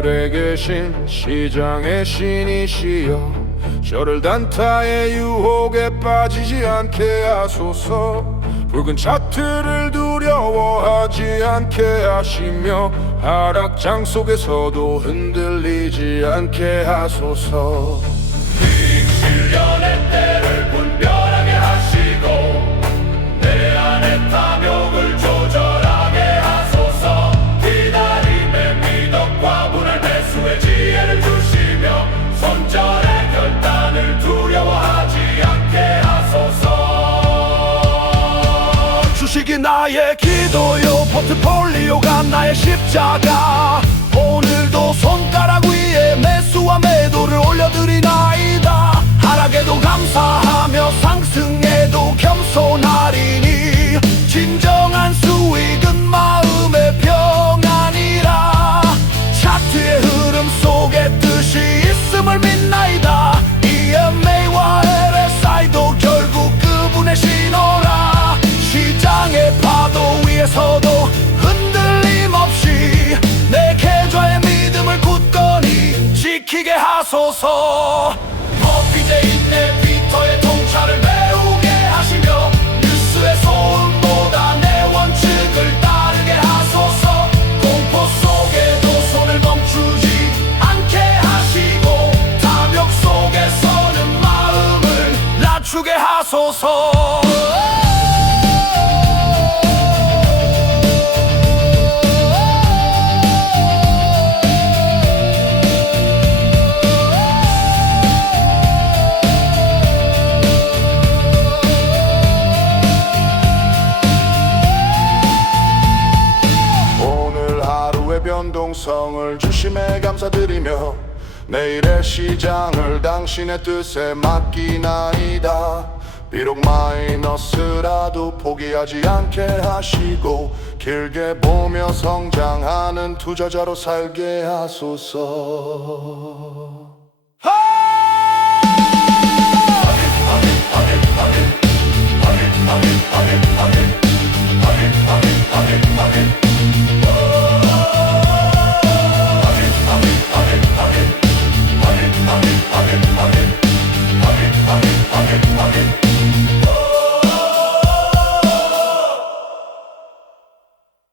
하늘에 계신 시장의 신이시여 저를 단타의 유혹에 빠지지 않게 하소서. 붉은 차트를 두려워하지 않게 하시며 하락장 속에서도 흔들리지 않게 하소서. 일련의 때를 분별하게 하시고 내 안에 나의 기도요 포트폴리오가 나의 십자가. 오늘도 손가락 위 지키게 하소서. 버피제 인 내 비터의 통찰을 배우게 하시며 뉴스의 소음보다 내 원칙을 따르게 하소서. 공포 속에도 손을 멈추지 않게 하시고 탐욕 속에서는 마음을 낮추게 하소서 변동성을 주심에 감사드리며 내일의 시장을 당신의 뜻에 맡기나이다. 비록 마이너스라도 포기하지 않게 하시고 길게 보며 성장하는 투자자로 살게 하소서